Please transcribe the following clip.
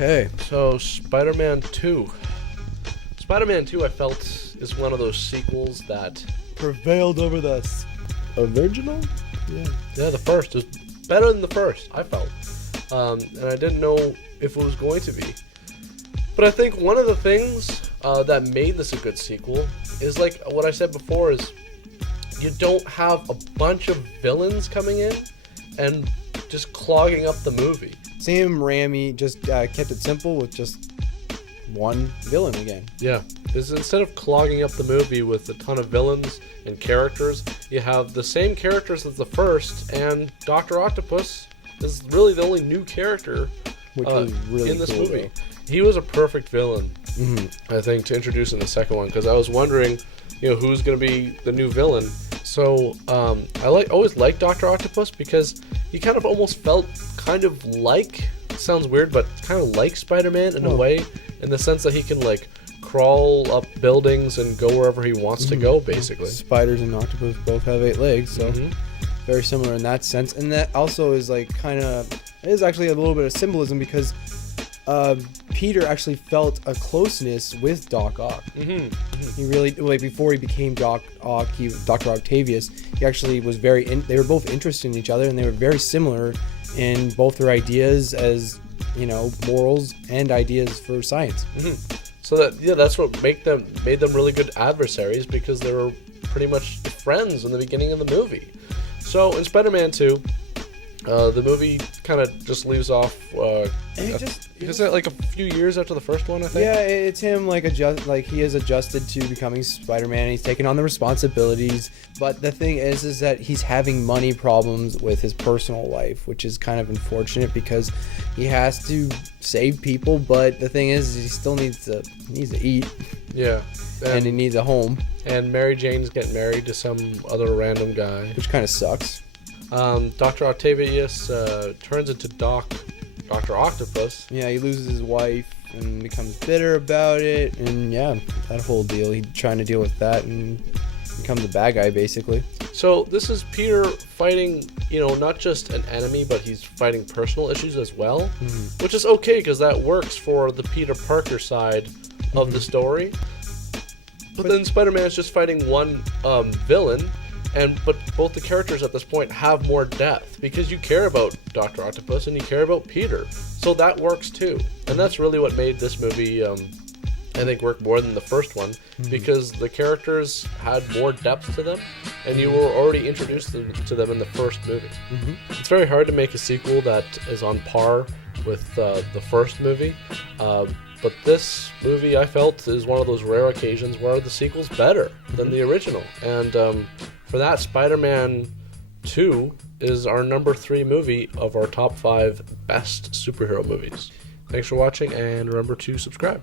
Okay. So, Spider-Man 2. Spider-Man 2, I felt, is one of those sequels that Prevailed over the original? Yeah, the first is better than the first, I felt. And I didn't know if it was going to be. But I think one of the things that made this a good sequel is like what I said before is you don't have a bunch of villains coming in and just clogging up the movie. Sam Raimi just kept it simple with just one villain again. Yeah, because instead of clogging up the movie with a ton of villains and characters, you have the same characters as the first, and Dr. Octopus is really the only new character Which was really in this cool, movie. though. He was a perfect villain, Mm-hmm. I think, to introduce in the second one, because I was wondering, who's going to be the new villain. So I always liked Dr. Octopus because he kind of almost felt kind of like, sounds weird, but kind of like Spider-Man in a way, in the sense that he can like crawl up buildings and go wherever he wants to go, basically. Spiders and octopus both have 8 legs, so very similar in that sense. And that also is like it is actually a little bit of symbolism because Peter actually felt a closeness with Doc Ock. He really, like, before he became Doc Ock, Dr. Octavius, he actually was they were both interested in each other, and they were very similar in both their ideas as, morals and ideas for science. So that's what made them really good adversaries, because they were pretty much friends in the beginning of the movie. So in Spider-Man 2, the movie kind of just leaves off. Is it like a few years after the first one? I think. Yeah, it's him he has adjusted to becoming Spider-Man. He's taken on the responsibilities, but the thing is that he's having money problems with his personal life, which is kind of unfortunate because he has to save people. But the thing is, he still needs to eat. Yeah, and he needs a home. And Mary Jane's getting married to some other random guy, which kind of sucks. Dr. Octavius turns into Dr. Octopus. Yeah, he loses his wife and becomes bitter about it, and that whole deal. He's trying to deal with that and becomes a bad guy, basically. So this is Peter fighting, not just an enemy, but he's fighting personal issues as well, which is okay because that works for the Peter Parker side of the story. But then Spider-Man is just fighting one villain. But both the characters at this point have more depth because you care about Dr. Octopus and you care about Peter, so that works too. And that's really what made this movie, I think, work more than the first one, because the characters had more depth to them, and you were already introduced to them in the first movie. It's very hard to make a sequel that is on par with the first movie. But this movie, I felt, is one of those rare occasions where the sequel's better than the original. And for that, Spider-Man 2 is our number 3 movie of our top 5 best superhero movies. Thanks for watching, and remember to subscribe.